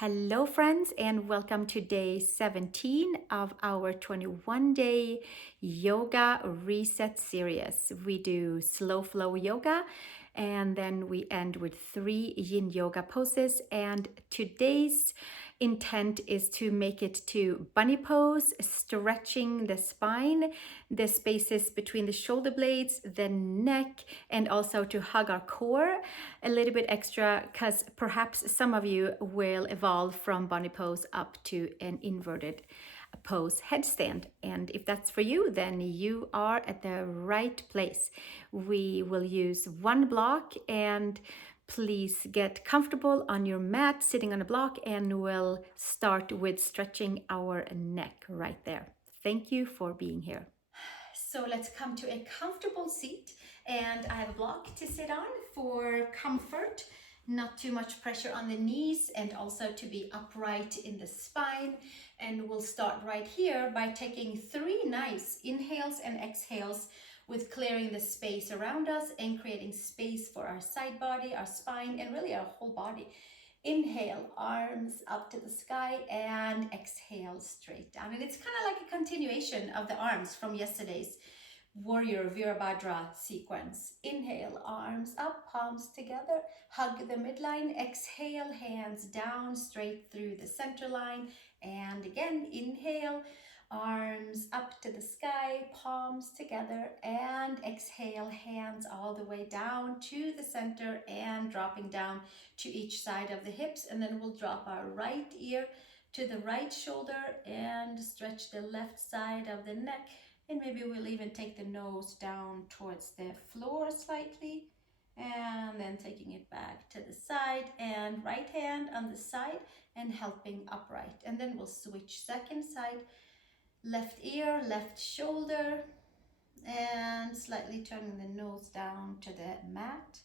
Hello, friends, and welcome to day 17 of our 21-day yoga reset series. We do slow flow yoga, and then we end with 3 yin yoga poses. And today's intent is to make it to bunny pose, stretching the spine, the spaces between the shoulder blades, the neck, and also to hug our core a little bit extra, because perhaps some of you will evolve from bunny pose up to an inverted pose headstand. And if that's for you, then you are at the right place. We will use one block, and please get comfortable on your mat sitting on a block, and we'll start with stretching our neck right there. Thank you for being here. So let's come to a comfortable seat, and I have a block to sit on for comfort, not too much pressure on the knees, and also to be upright in the spine. And we'll start right here by taking 3 nice inhales and exhales with clearing the space around us and creating space for our side body, our spine, and really our whole body. Inhale, arms up to the sky, and exhale straight down. And it's kind of like a continuation of the arms from yesterday's warrior Virabhadra sequence. Inhale, arms up, palms together, hug the midline. Exhale, hands down, straight through the center line. And again, inhale, arms up to the sky, palms together, and exhale, hands all the way down to the center and dropping down to each side of the hips. And then we'll drop our right ear to the right shoulder and stretch the left side of the neck. And maybe we'll even take the nose down towards the floor slightly, and then taking it back to the side, and right hand on the side and helping upright. And then we'll switch second side, left ear, left shoulder, and slightly turning the nose down to the mat,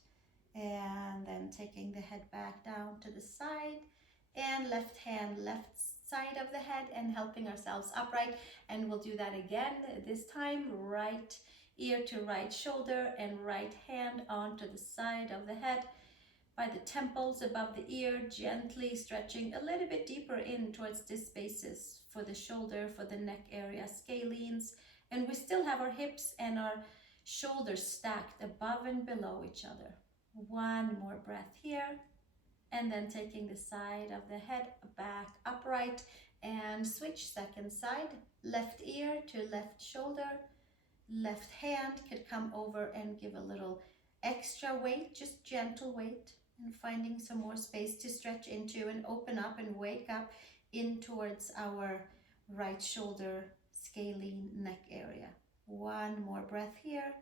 and then taking the head back down to the side, and left hand, left side of the head, and helping ourselves upright. And we'll do that again, this time right ear to right shoulder and right hand onto the side of the head by the temples above the ear, gently stretching a little bit deeper in towards the spaces for the shoulder, for the neck area, scalenes. And we still have our hips and our shoulders stacked above and below each other. One more breath here, and then taking the side of the head back upright, and switch second side, left ear to left shoulder, left hand could come over and give a little extra weight, just gentle weight, and finding some more space to stretch into and open up and wake up in towards our right shoulder, scalene neck area. One more breath here,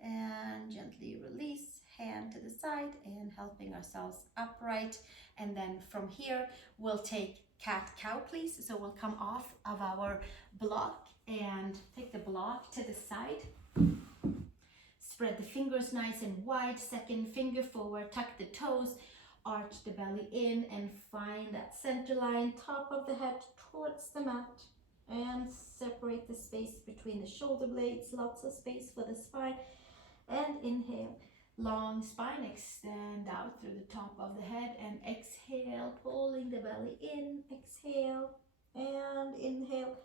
and gently release, hand to the side and helping ourselves upright. And then from here we'll take cat cow, please. So we'll come off of our block and take the block to the side, spread the fingers nice and wide, second finger forward, tuck the toes, arch the belly in, and find that center line, top of the head towards the mat, and separate the space between the shoulder blades, lots of space for the spine. And inhale, long spine, extend out through the top of the head, and exhale, pulling the belly in, exhale, and inhale,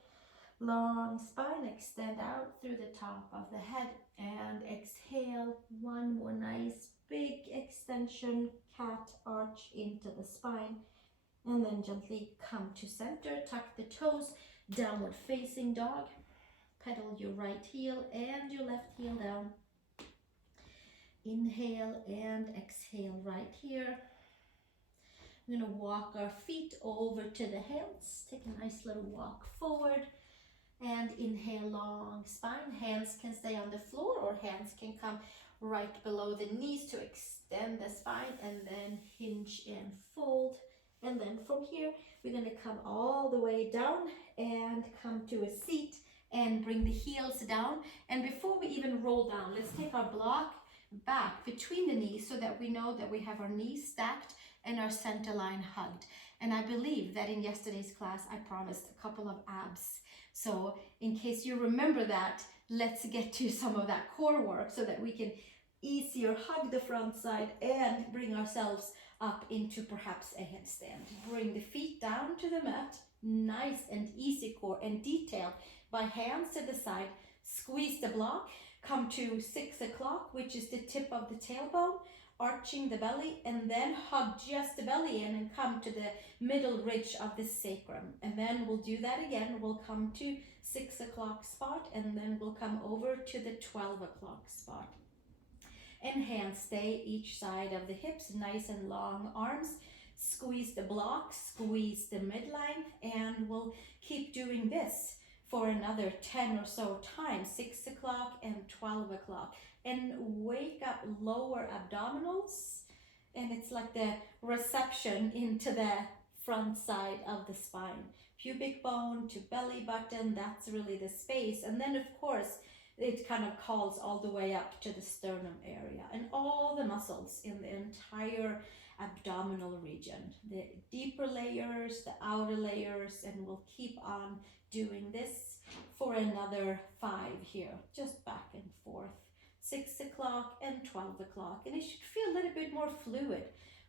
long spine, extend out through the top of the head, and exhale, one more nice big extension, cat arch into the spine, and then gently come to center, tuck the toes, downward facing dog, pedal your right heel and your left heel down. Inhale and exhale right here. We're going to walk our feet over to the hands. Take a nice little walk forward. And inhale, long spine. Hands can stay on the floor, or hands can come right below the knees to extend the spine, and then hinge and fold. And then from here, we're going to come all the way down and come to a seat and bring the heels down. And before we even roll down, let's take our block back between the knees so that we know that we have our knees stacked and our center line hugged. And I believe that in yesterday's class I promised a couple of abs, so in case you remember that, let's get to some of that core work so that we can easier hug the front side and bring ourselves up into perhaps a headstand. Bring the feet down to the mat, nice and easy core and detailed by hands to the side. Squeeze the block, come to 6 o'clock, which is the tip of the tailbone, arching the belly, and then hug just the belly in and come to the middle ridge of the sacrum. And then we'll do that again. We'll come to 6 o'clock spot, and then we'll come over to the 12 o'clock spot. And hands stay each side of the hips, nice and long arms. Squeeze the block, squeeze the midline, and we'll keep doing this for another 10 or so times, 6 o'clock and 12 o'clock. And wake up lower abdominals, and it's like the reception into the front side of the spine. Pubic bone to belly button, that's really the space. And then of course, it kind of calls all the way up to the sternum area and all the muscles in the entire abdominal region. The deeper layers, the outer layers, and we'll keep on doing this for another 5 here, just back and forth. 6 o'clock and 12 o'clock, and it should feel a little bit more fluid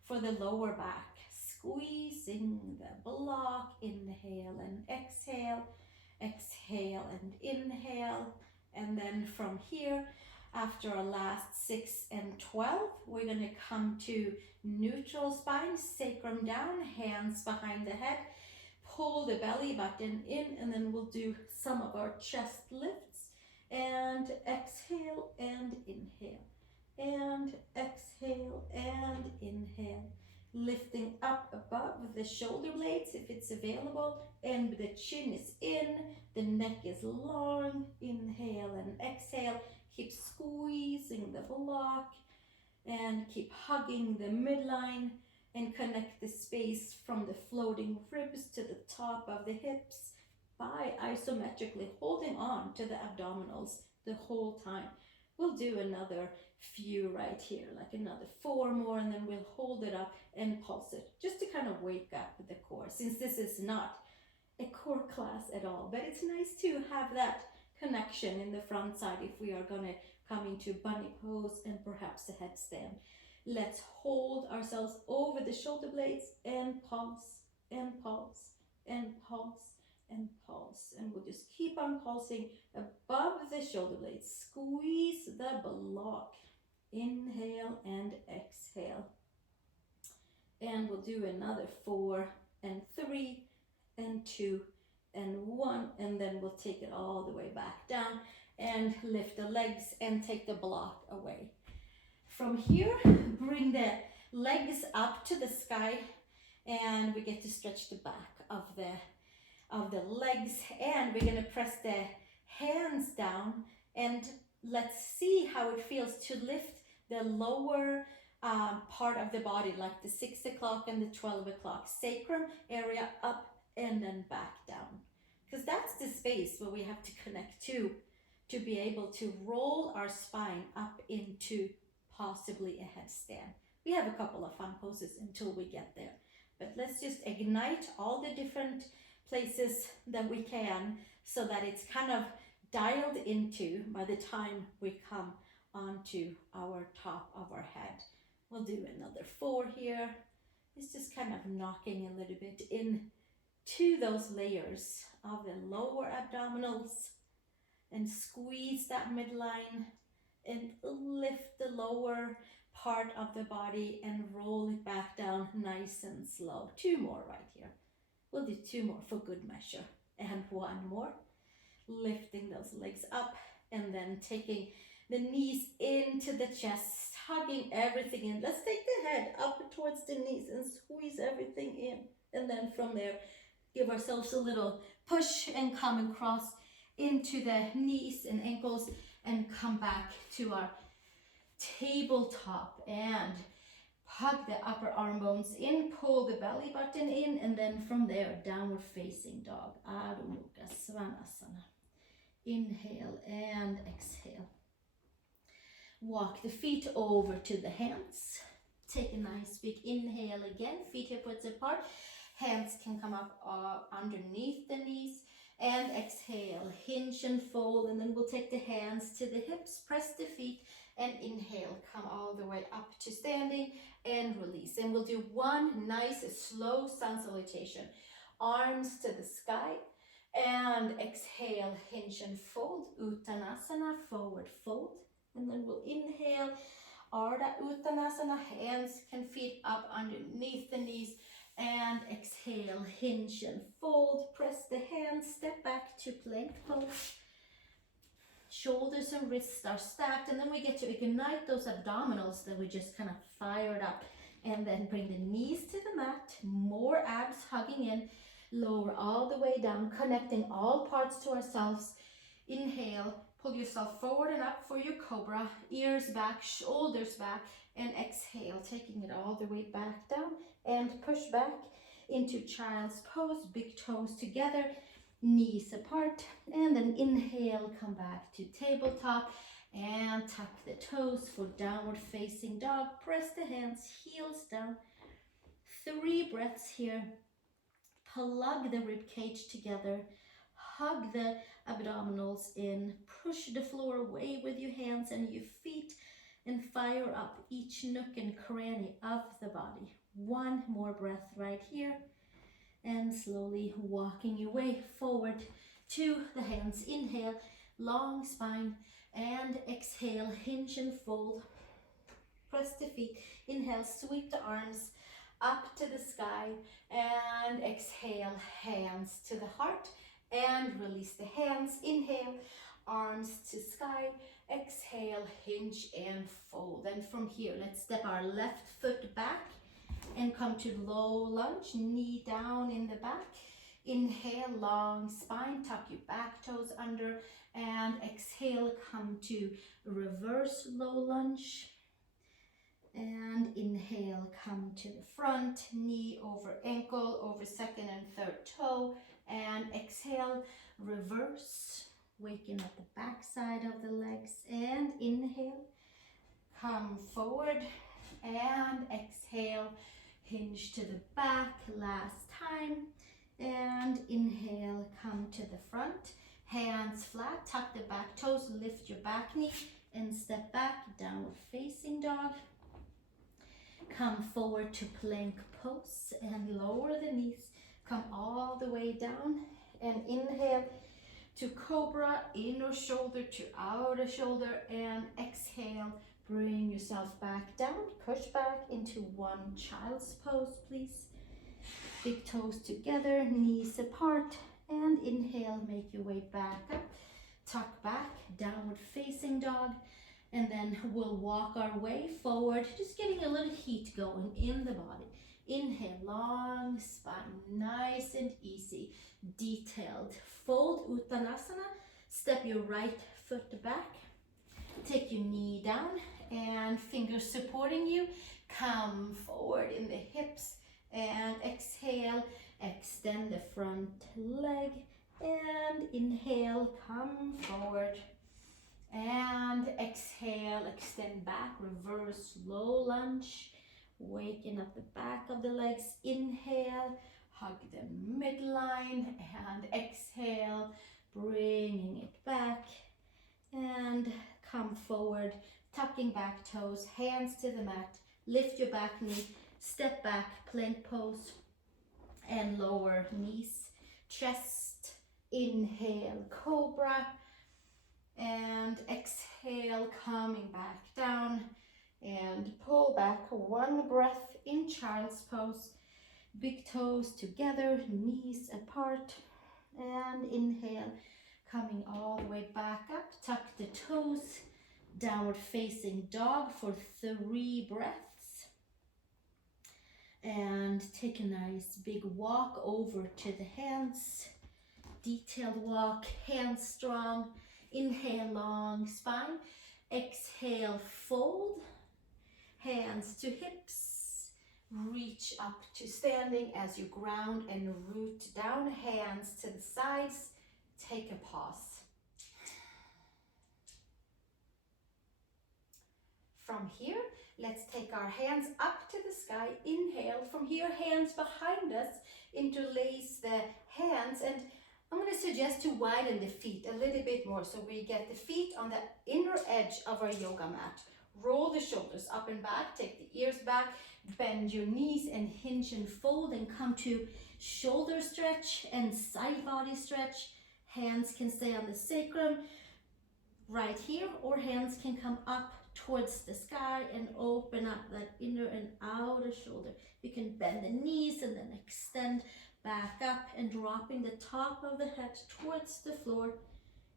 for the lower back. Squeezing the block, inhale and exhale, exhale and inhale, and then from here, after our last 6 and 12, we're going to come to neutral spine, sacrum down, hands behind the head, pull the belly button in, and then we'll do some of our chest lifts. And exhale and inhale, and exhale and inhale, lifting up above the shoulder blades if it's available, and the chin is in, the neck is long. Inhale and exhale, keep squeezing the block and keep hugging the midline and connect the space from the floating ribs to the top of the hips by isometrically holding on to the abdominals the whole time. We'll do another few right here, like another 4 more, and then we'll hold it up and pulse it, just to kind of wake up the core, since this is not a core class at all. But it's nice to have that connection in the front side if we are going to come into bunny pose and perhaps a headstand. Let's hold ourselves over the shoulder blades and pulse and pulse and pulse and pulse, and we'll just keep on pulsing above the shoulder blades. Squeeze the block, inhale and exhale, and we'll do another 4 and 3 and 2 and 1, and then we'll take it all the way back down and lift the legs and take the block away. From here, bring the legs up to the sky, and we get to stretch the back of the legs, and we're going to press the hands down, and let's see how it feels to lift the lower part of the body, like the 6 o'clock and the 12 o'clock sacrum area, up and then back down, because that's the space where we have to connect to be able to roll our spine up into possibly a headstand. We have a couple of fun poses until we get there, but let's just ignite all the different places that we can, so that it's kind of dialed into by the time we come onto our top of our head. We'll do another 4 here. It's just kind of knocking a little bit into those layers of the lower abdominals, and squeeze that midline and lift the lower part of the body and roll it back down nice and slow. 2 more right here. We'll do 2 more for good measure, and 1 more. Lifting those legs up, and then taking the knees into the chest, hugging everything in. Let's take the head up towards the knees and squeeze everything in. And then from there, give ourselves a little push and come across into the knees and ankles, and come back to our tabletop and hug the upper arm bones in, pull the belly button in, and then from there, downward facing dog, Adho Mukha Svanasana. Inhale and exhale. Walk the feet over to the hands. Take a nice big inhale again, feet hip width apart. Hands can come up underneath the knees. And exhale, hinge and fold, and then we'll take the hands to the hips, press the feet, And inhale, come all the way up to standing and release. And we'll do one nice slow sun salutation. Arms to the sky. And exhale, hinge and fold. Uttanasana, forward fold. And then we'll inhale, Ardha Uttanasana, hands can feet up underneath the knees. And exhale, hinge and fold. Press the hands, step back to plank pose. Shoulders and wrists are stacked, and then we get to ignite those abdominals that we just kind of fired up. And then bring the knees to the mat, more abs hugging in, lower all the way down, connecting all parts to ourselves. Inhale, pull yourself forward and up for your cobra, ears back, shoulders back, and exhale, taking it all the way back down and push back into child's pose, big toes together, knees apart, and then inhale, come back to tabletop and tuck the toes for downward facing dog. Press the hands, heels down. 3 breaths here. Plug the rib cage together. Hug the abdominals in. Push the floor away with your hands and your feet and fire up each nook and cranny of the body. 1 more breath right here. And slowly walking your way forward to the hands. Inhale, long spine, and exhale, hinge and fold. Press the feet. Inhale, sweep the arms up to the sky, and exhale, hands to the heart, and release the hands. Inhale, arms to sky, exhale, hinge and fold. And from here, let's step our left foot back and come to low lunge, knee down in the back. Inhale, long spine, tuck your back toes under, and exhale, come to reverse low lunge. And inhale, come to the front, knee over ankle, over second and third toe, and exhale, reverse, waking up the back side of the legs, and inhale, come forward, and exhale, hinge to the back, last time, and inhale, come to the front, hands flat, tuck the back toes, lift your back knee, and step back, downward facing dog. Come forward to plank pose and lower the knees, come all the way down, and inhale to cobra, inner shoulder to outer shoulder, and exhale, bring yourself back down, push back into 1 child's pose, please. Big toes together, knees apart, and inhale, make your way back up, tuck back, downward facing dog, and then we'll walk our way forward, just getting a little heat going in the body. Inhale, long spine, nice and easy, detailed. Fold Uttanasana, step your right foot back, take your knee down, and fingers supporting you. Come forward in the hips, and exhale, extend the front leg, and inhale, come forward. And exhale, extend back, reverse low lunge, waking up the back of the legs. Inhale, hug the midline, and exhale, bringing it back, and come forward, tucking back toes, hands to the mat, lift your back knee, step back, plank pose, and lower knees, chest, inhale, cobra, and exhale, coming back down, and pull back, 1 breath in child's pose, big toes together, knees apart, and inhale, coming all the way back up, tuck the toes, downward facing dog for 3 breaths, and take a nice big walk over to the hands, detailed walk, hands strong. Inhale, long spine, exhale, fold, hands to hips, reach up to standing as you ground and root down, hands to the sides, take a pause. From here, let's take our hands up to the sky, inhale, from here, hands behind us, interlace the hands, and I'm going to suggest to widen the feet a little bit more so we get the feet on the inner edge of our yoga mat. Roll the shoulders up and back, take the ears back, bend your knees and hinge and fold and come to shoulder stretch and side body stretch. Hands can stay on the sacrum right here, or hands can come up towards the sky and open up that inner and outer shoulder. You can bend the knees and then extend back up and dropping the top of the head towards the floor.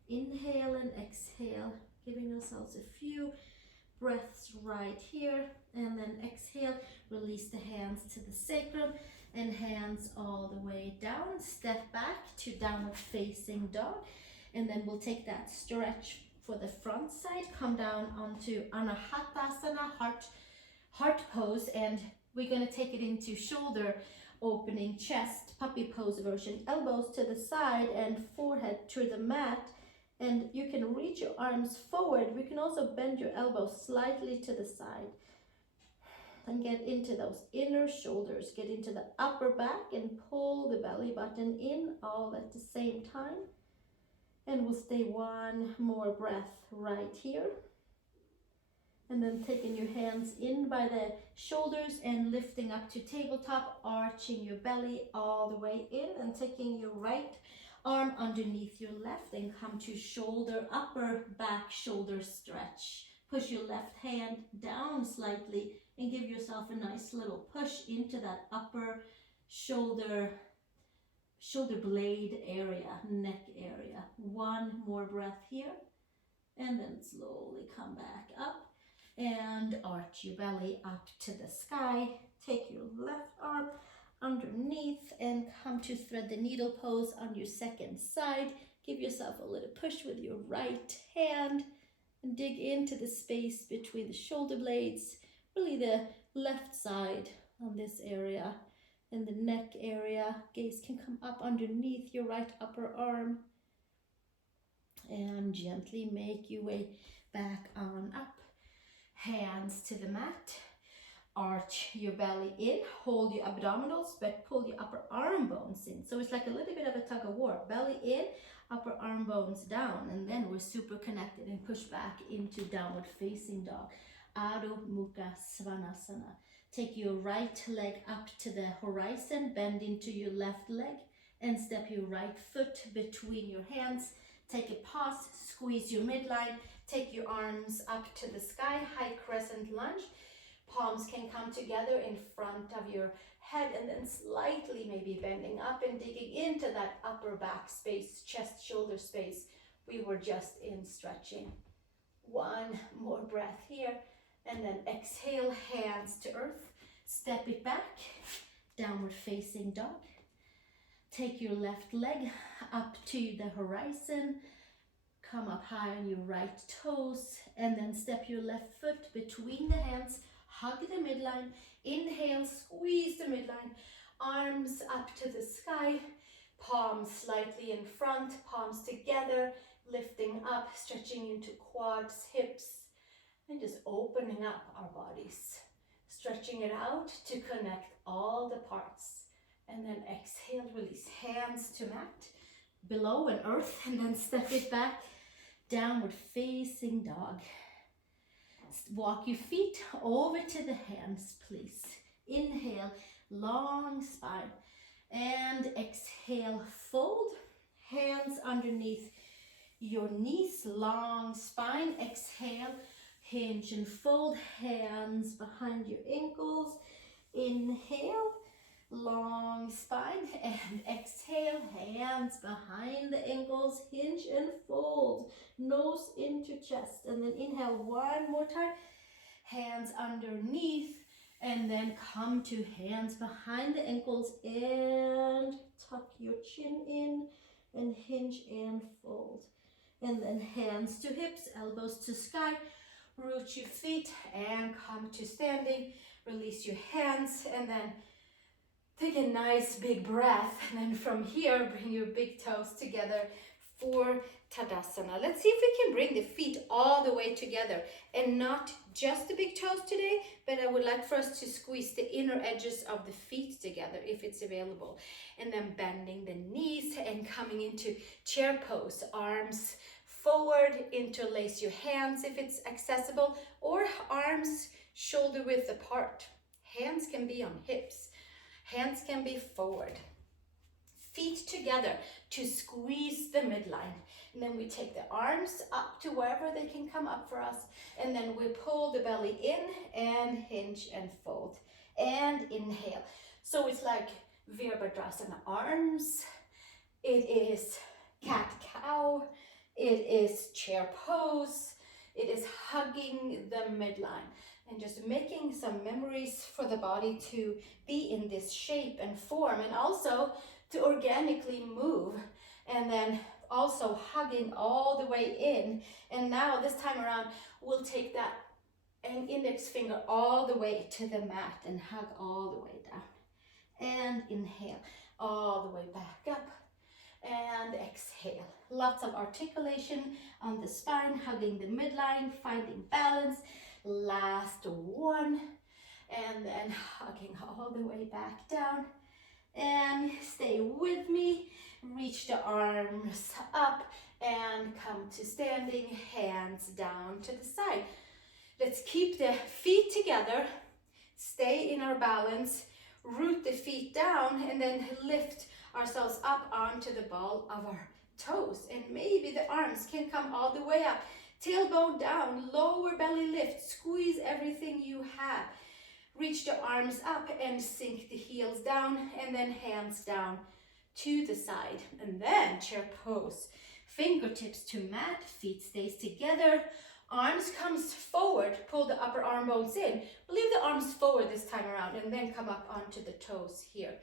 Inhale and exhale, giving ourselves a few breaths right here, and then exhale, release the hands to the sacrum and hands all the way down. Step back to downward facing dog, and then we'll take that stretch for the front side, come down onto Anahatasana, heart pose, and we're going to take it into shoulder opening, chest, puppy pose version, elbows to the side and forehead to the mat. And you can reach your arms forward. We can also bend your elbows slightly to the side and get into those inner shoulders. Get into the upper back and pull the belly button in all at the same time. And we'll stay one more breath right here. And then taking your hands in by the shoulders and lifting up to tabletop, arching your belly all the way in and taking your right arm underneath your left and come to shoulder, upper back shoulder stretch. Push your left hand down slightly and give yourself a nice little push into that upper shoulder blade area, neck area. One more breath here, and then slowly come back up and arch your belly up to the sky. Take your left arm underneath and come to thread the needle pose on your second side. Give yourself a little push with your right hand and dig into the space between the shoulder blades, really the left side on this area and the neck area. Gaze can come up underneath your right upper arm and gently make your way back on up. Hands to the mat. Arch your belly in, hold your abdominals, but pull your upper arm bones in. So it's like a little bit of a tug of war. Belly in, upper arm bones down, and then we're super connected and push back into downward facing dog. Adho Mukha Svanasana. Take your right leg up to the horizon, bend into your left leg, and step your right foot between your hands. Take a pause, squeeze your midline, take your arms up to the sky, high crescent lunge. Palms can come together in front of your head and then slightly maybe bending up and digging into that upper back space, chest, shoulder space we were just in stretching. One more breath here, and then exhale, hands to earth. Step it back, downward facing dog. Take your left leg up to the horizon. Come up high on your right toes, and then step your left foot between the hands. Hug the midline, inhale, squeeze the midline, arms up to the sky, palms slightly in front, palms together, lifting up, stretching into quads, hips, and just opening up our bodies, stretching it out to connect all the parts. And then exhale, release hands to mat, below and earth, and then step it back, downward facing dog. Walk your feet over to the hands, please. Inhale, long spine. And exhale, fold. Hands underneath your knees, long spine. Exhale, hinge and fold. Hands behind your ankles. Inhale, long spine. And exhale, hands behind the ankles. Hinge and fold. Nose into chest, and then inhale one more time, hands underneath, and then come to hands behind the ankles and tuck your chin in and hinge and fold, and then hands to hips, elbows to sky. Root your feet and come to standing. Release your hands and then take a nice big breath, and then from here bring your big toes together. for Tadasana. Let's see if we can bring the feet all the way together and not just the big toes today, but I would like for us to squeeze the inner edges of the feet together if it's available. And then bending the knees and coming into chair pose, arms forward, interlace your hands if it's accessible, or arms shoulder width apart. Hands can be on hips, hands can be forward. Feet together to squeeze the midline. And then we take the arms up to wherever they can come up for us. And then we pull the belly in and hinge and fold. And inhale. So it's like Virabhadrasana arms. It is cat-cow. It is chair pose. It is hugging the midline. And just making some memories for the body to be in this shape and form. And also to organically move, and then also hugging all the way in. And now this time around, we'll take that and index finger all the way to the mat and hug all the way down. And inhale, all the way back up. And exhale. Lots of articulation on the spine, hugging the midline, finding balance. Last one. And then hugging all the way back down. And stay with me, reach the arms up and come to standing, hands down to the side. Let's keep the feet together, stay in our balance, root the feet down, and then lift ourselves up onto the ball of our toes. And maybe the arms can come all the way up, tailbone down, lower belly lift, squeeze everything you have. Reach the arms up and sink the heels down, and then hands down to the side. And then chair pose. Fingertips to mat, feet stays together. Arms comes forward, pull the upper arm bones in. Leave the arms forward this time around, and then come up onto the toes here.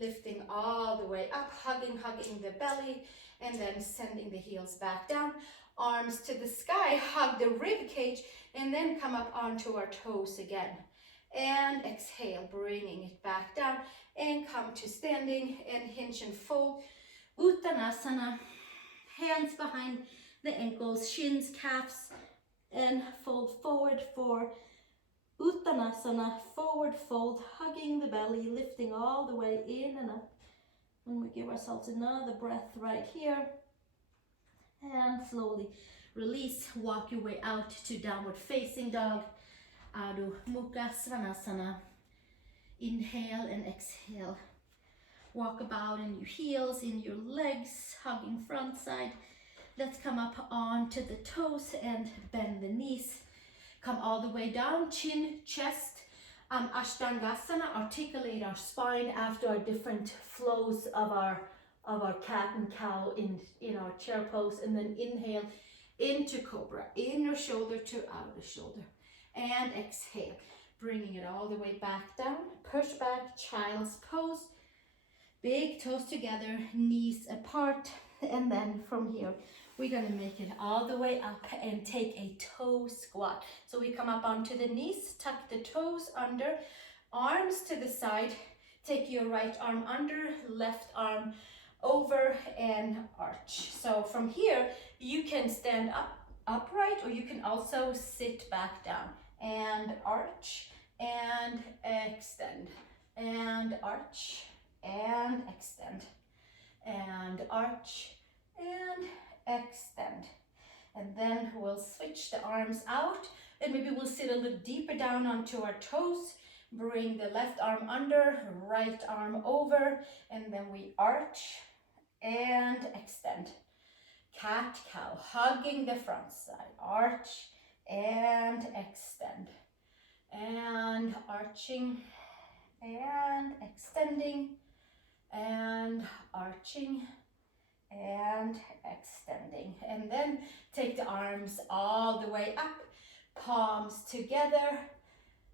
Lifting all the way up, hugging the belly, and then sending the heels back down. Arms to the sky, hug the rib cage, and then come up onto our toes again. And exhale, bringing it back down and come to standing and hinge and fold. Uttanasana, hands behind the ankles, shins, calves, and fold forward for Uttanasana, forward fold, hugging the belly, lifting all the way in and up. And we give ourselves another breath right here. And slowly release, walk your way out to downward facing dog. Adho Mukha Svanasana. Inhale and exhale. Walk about in your heels, in your legs, hugging front side. Let's come up onto the toes and bend the knees. Come all the way down, chin, chest. Ashtangasana, articulate our spine after our different flows of our cat and cow in our chair pose. And then inhale into cobra, inner shoulder to outer shoulder. And exhale, bringing it all the way back down. Push back, child's pose. Big toes together, knees apart. And then from here, we're gonna make it all the way up and take a toe squat. So we come up onto the knees, tuck the toes under, arms to the side. Take your right arm under, left arm over and arch. So from here, you can stand up upright, or you can also sit back down. And arch, and extend, and arch, and extend, and arch, and extend. And then we'll switch the arms out, and maybe we'll sit a little deeper down onto our toes. Bring the left arm under, right arm over, and then we arch and extend. Cat cow, hugging the front side, arch and extend, and arching and extending, and arching and extending. And then take the arms all the way up, palms together,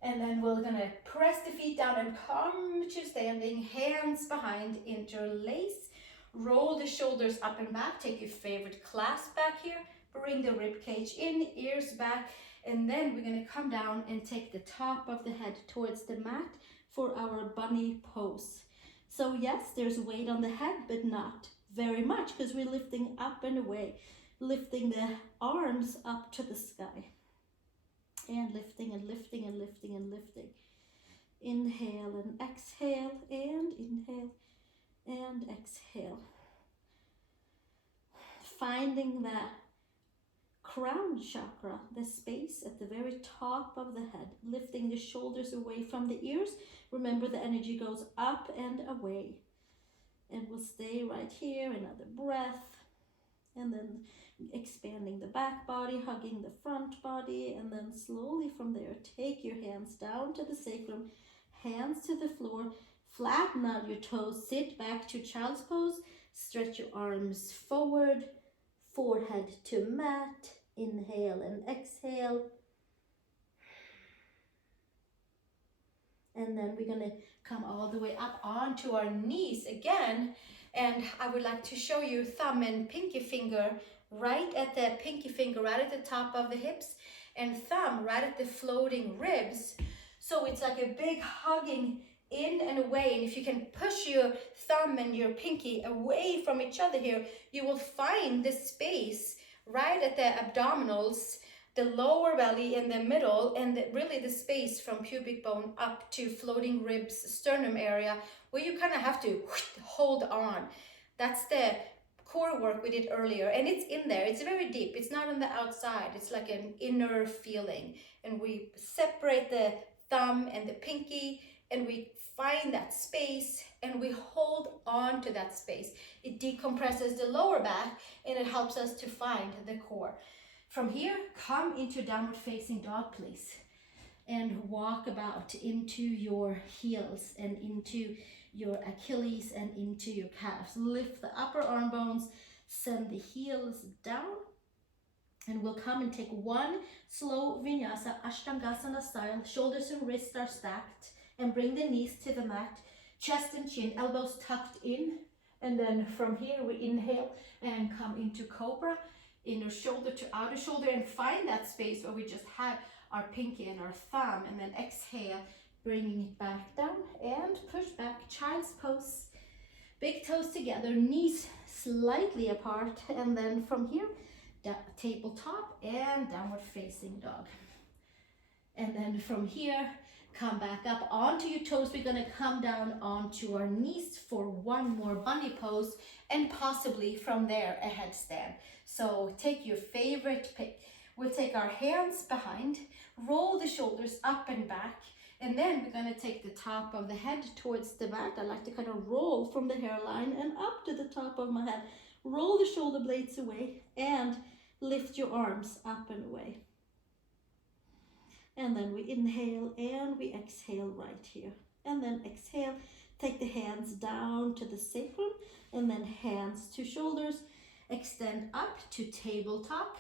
and then we're gonna press the feet down and come to standing, hands behind, interlace. Roll the shoulders up and back, take your favorite clasp back here, bring the rib cage in, ears back, and then we're gonna come down and take the top of the head towards the mat for our bunny pose. So yes, there's weight on the head, but not very much because we're lifting up and away, lifting the arms up to the sky, and lifting and lifting and lifting and lifting. Inhale and exhale, and inhale and exhale. Finding that crown chakra, the space at the very top of the head, lifting the shoulders away from the ears. Remember, the energy goes up and away. And we'll stay right here, another breath. And then expanding the back body, hugging the front body, and then slowly from there, take your hands down to the sacrum, hands to the floor, flatten out your toes, sit back to child's pose, stretch your arms forward, forehead to mat, inhale and exhale. And then we're going to come all the way up onto our knees again. And I would like to show you thumb and pinky finger right at the pinky finger, right at the top of the hips, and thumb right at the floating ribs. So it's like a big hugging in and away. And if you can push your thumb and your pinky away from each other here, you will find the space right at the abdominals, the lower belly in the middle, and really the space from pubic bone up to floating ribs, sternum area, where you kind of have to hold on. That's the core work we did earlier, and it's in there. It's very deep. It's not on the outside. It's like an inner feeling. And we separate the thumb and the pinky, and we find that space, and we hold on to that space. It decompresses the lower back, and it helps us to find the core. From here, come into downward facing dog, please, and walk about into your heels and into your Achilles and into your calves. Lift the upper arm bones, send the heels down, and we'll come and take one slow vinyasa, Ashtangasana style. Shoulders and wrists are stacked, and bring the knees to the mat, chest and chin, elbows tucked in. And then from here, we inhale and come into cobra. Inner shoulder to outer shoulder, and find that space where we just had our pinky and our thumb, and then exhale, bringing it back down and push back, child's pose. Big toes together, knees slightly apart, and then from here, tabletop and downward facing dog. And then from here, come back up onto your toes. We're going to come down onto our knees for one more bunny pose, and possibly from there a headstand. So take your favorite pick. We'll take our hands behind, roll the shoulders up and back, and then we're going to take the top of the head towards the mat. I like to kind of roll from the hairline and up to the top of my head. Roll the shoulder blades away and lift your arms up and away. And then we inhale and we exhale right here. And then exhale, take the hands down to the sacrum, and then hands to shoulders. Extend up to tabletop.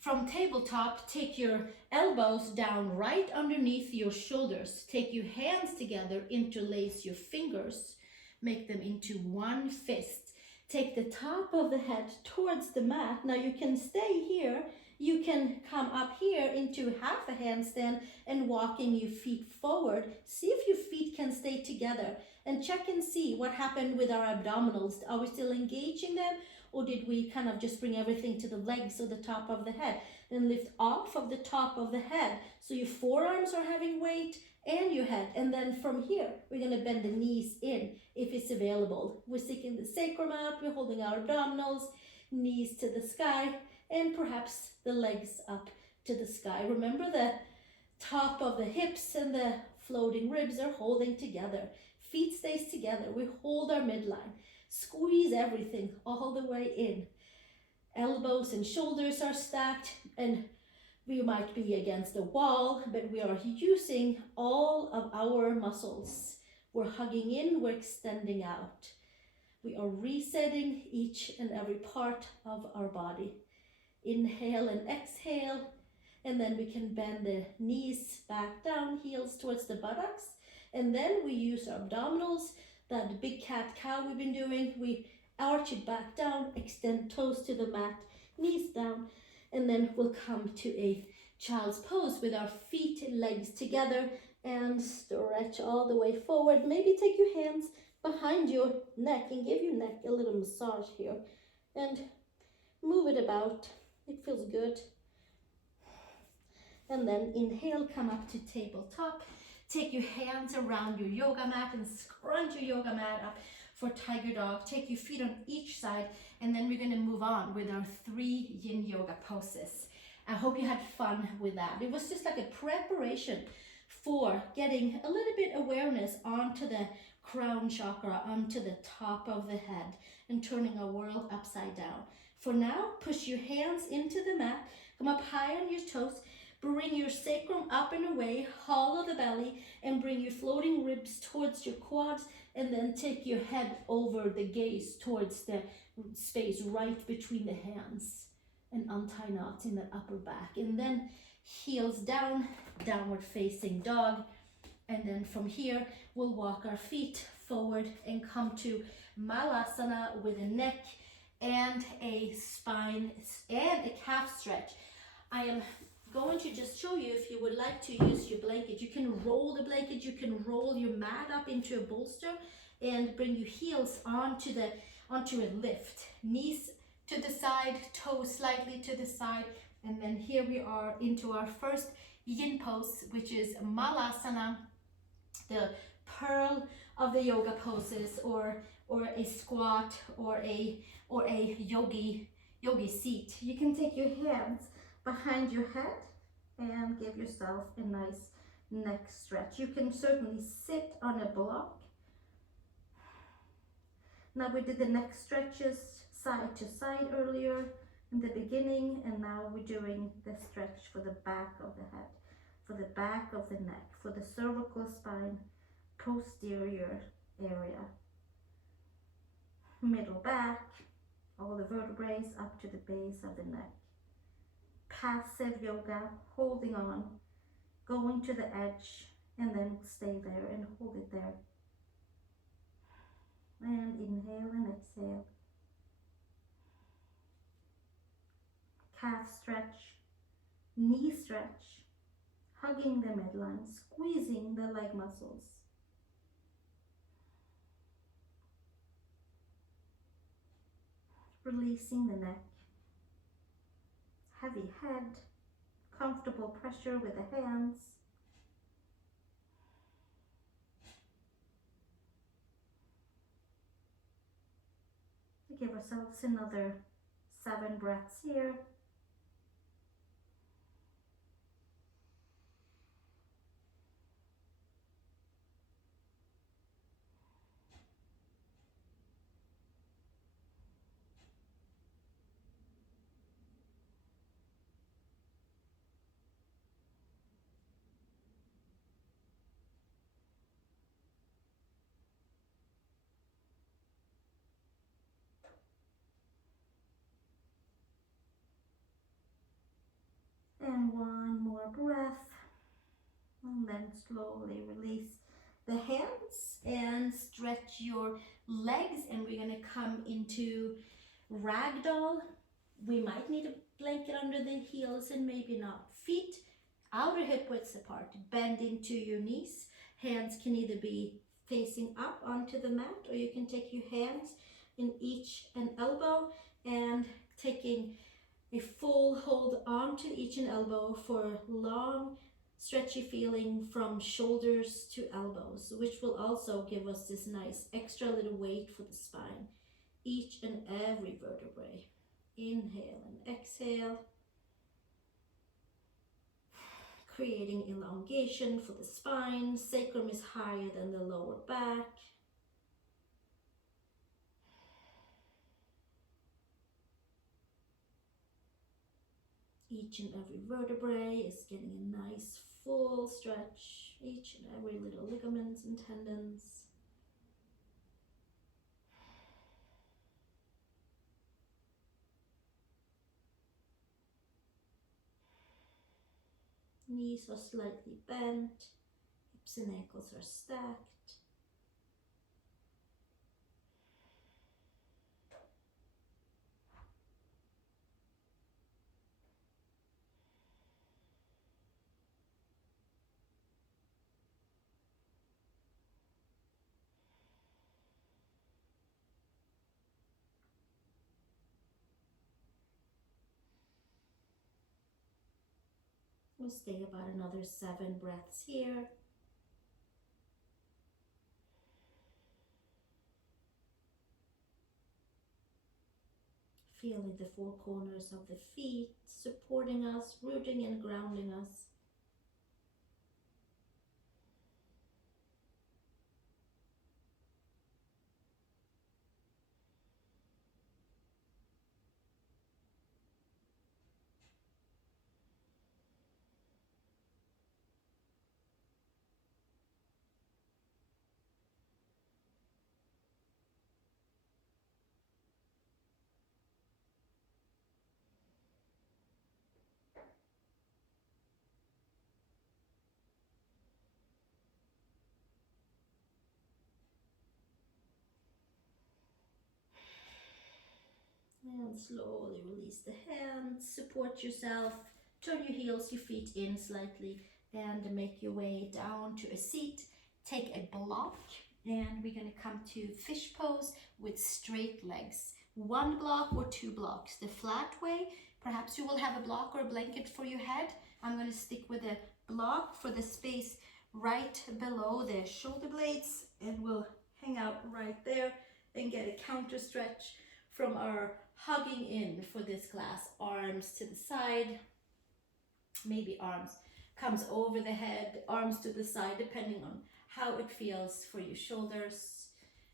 From tabletop, take your elbows down right underneath your shoulders. Take your hands together, interlace your fingers, make them into one fist. Take the top of the head towards the mat. Now you can stay here. You can come up here into half a handstand and walking your feet forward. See if your feet can stay together, and check and see what happened with our abdominals. Are we still engaging them, or did we kind of just bring everything to the legs or the top of the head? Then lift off of the top of the head so your forearms are having weight and your head. And then from here, we're going to bend the knees in if it's available. We're sticking the sacrum out, we're holding our abdominals, knees to the sky, and perhaps the legs up to the sky. Remember, the top of the hips and the floating ribs are holding together. Feet stays together. We hold our midline. Squeeze everything all the way in. Elbows and shoulders are stacked, and we might be against the wall, but we are using all of our muscles. We're hugging in, we're extending out. We are resetting each and every part of our body. Inhale and exhale, and then we can bend the knees back down, heels towards the buttocks, and then we use our abdominals, that big cat-cow we've been doing. We arch it back down, extend toes to the mat, knees down, and then we'll come to a child's pose with our feet and legs together and stretch all the way forward. Maybe take your hands behind your neck and give your neck a little massage here and move it about. It feels good. And then inhale, come up to tabletop. Take your hands around your yoga mat and scrunch your yoga mat up for tiger dog. Take your feet on each side, and then we're going to move on with our 3 yin yoga poses. I hope you had fun with that. It was just like a preparation for getting a little bit awareness onto the crown chakra, onto the top of the head, and turning our world upside down. For now, push your hands into the mat, come up high on your toes, bring your sacrum up and away, hollow the belly, and bring your floating ribs towards your quads, and then take your head over the gaze towards the space right between the hands, and untie knots in the upper back. And then heels down, downward facing dog. And then from here, we'll walk our feet forward and come to Malasana with a neck and a spine and a calf stretch. I am going to just show you, if you would like to use your blanket, you can roll the blanket, you can roll your mat up into a bolster and bring your heels onto a lift. Knees to the side, toes slightly to the side, and then here we are into our first yin pose, which is Malasana, the pearl of the yoga poses, or a squat, or a yogi seat. You can take your hands behind your head and give yourself a nice neck stretch. You can certainly sit on a block. Now we did the neck stretches side to side earlier in the beginning, and now we're doing the stretch for the back of the head, for the back of the neck, for the cervical spine, posterior area, middle back, all the vertebrae up to the base of the neck. Passive yoga, holding on, going to the edge, and then stay there and hold it there. And inhale and exhale. Calf stretch, knee stretch, hugging the midline, squeezing the leg muscles. Releasing the neck. Heavy head, comfortable pressure with the hands. We give ourselves another 7 breaths here. And one more breath, and then slowly release the hands and stretch your legs, and we're going to come into Ragdoll. We might need a blanket under the heels and maybe not. Feet outer hip widths apart, bend into your knees. Hands can either be facing up onto the mat, or you can take your hands in each an elbow and taking a full hold onto each an elbow for long stretchy feeling from shoulders to elbows, which will also give us this nice extra little weight for the spine, each and every vertebrae. Inhale and exhale, creating elongation for the spine. Sacrum is higher than the lower back. Each and every vertebrae is getting a nice full stretch, each and every little ligaments and tendons. Knees are slightly bent, hips and ankles are stacked. We'll stay about another 7 breaths here. Feeling the 4 corners of the feet supporting us, rooting and grounding us. And slowly release the hands, support yourself, turn your heels, your feet in slightly, and make your way down to a seat. Take a block, and we're going to come to fish pose with straight legs. 1 block or 2 blocks. The flat way, perhaps you will have a block or a blanket for your head. I'm going to stick with a block for the space right below the shoulder blades, and we'll hang out right there and get a counter stretch from our hugging in for this class. Arms to the side, maybe arms comes over the head, arms to the side, depending on how it feels for your shoulders.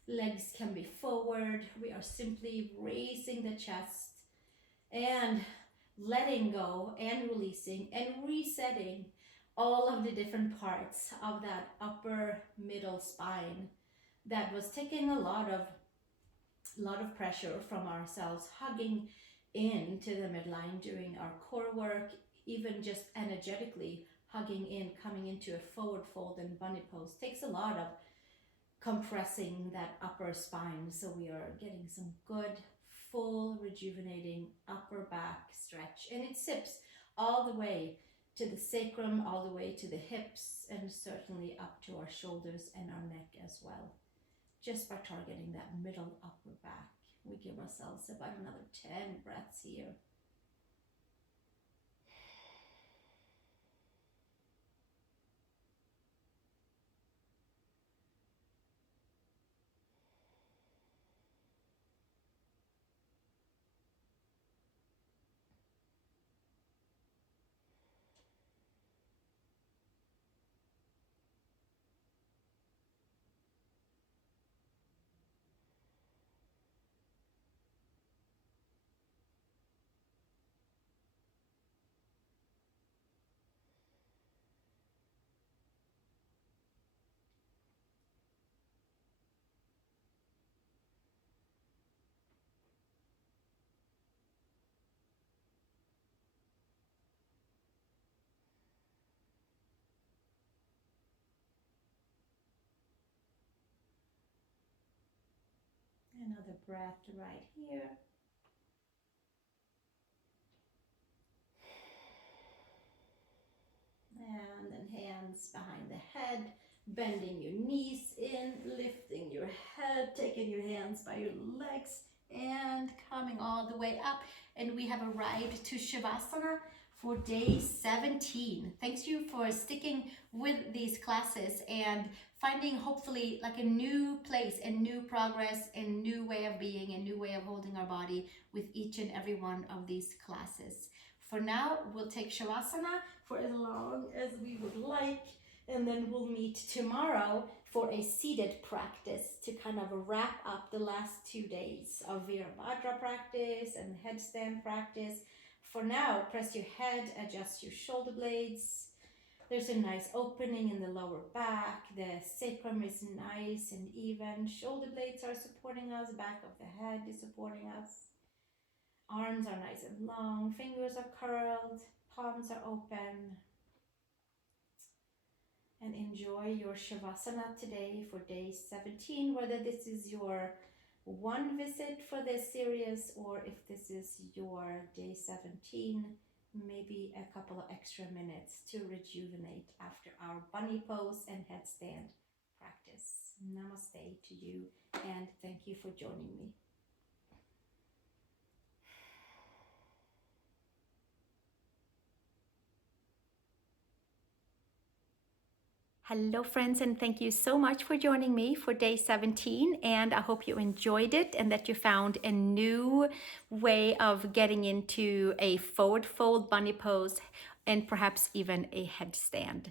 Legs can be forward. We are simply raising the chest and letting go and releasing and resetting all of the different parts of that upper middle spine that was taking a lot of pressure from ourselves, hugging into the midline during our core work, even just energetically hugging in, coming into a forward fold and bunny pose takes a lot of compressing that upper spine. So we are getting some good, full, rejuvenating upper back stretch. And it sips all the way to the sacrum, all the way to the hips, and certainly up to our shoulders and our neck as well. Just by targeting that middle upper back. We give ourselves about another 10 breaths here. Another breath right here. And then hands behind the head, bending your knees in, lifting your head, taking your hands by your legs, and coming all the way up. And we have arrived to Shavasana for day 17. Thanks you for sticking with these classes and finding hopefully like a new place and new progress and new way of being and new way of holding our body with each and every one of these classes. For now, we'll take Shavasana for as long as we would like, and then we'll meet tomorrow for a seated practice to kind of wrap up the last 2 days of Virabhadra practice and headstand practice. For now, press your head, adjust your shoulder blades. There's a nice opening in the lower back. The sacrum is nice and even. Shoulder blades are supporting us. Back of the head is supporting us. Arms are nice and long. Fingers are curled. Palms are open. And enjoy your Shavasana today for day 17, whether this is your one visit for this series or if this is your day 17, maybe a couple of extra minutes to rejuvenate after our bunny pose and headstand practice. Namaste to you, and thank you for joining me. Hello, friends, and thank you so much for joining me for day 17. And I hope you enjoyed it and that you found a new way of getting into a forward fold bunny pose and perhaps even a headstand.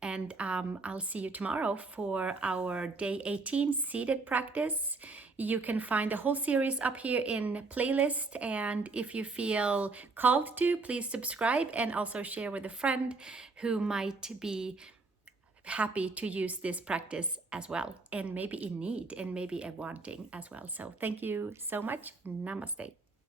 And I'll see you tomorrow for our day 18 seated practice. You can find the whole series up here in playlist. And if you feel called to, please subscribe and also share with a friend who might be happy to use this practice as well, and maybe in need and maybe a wanting as well. So thank you so much. Namaste.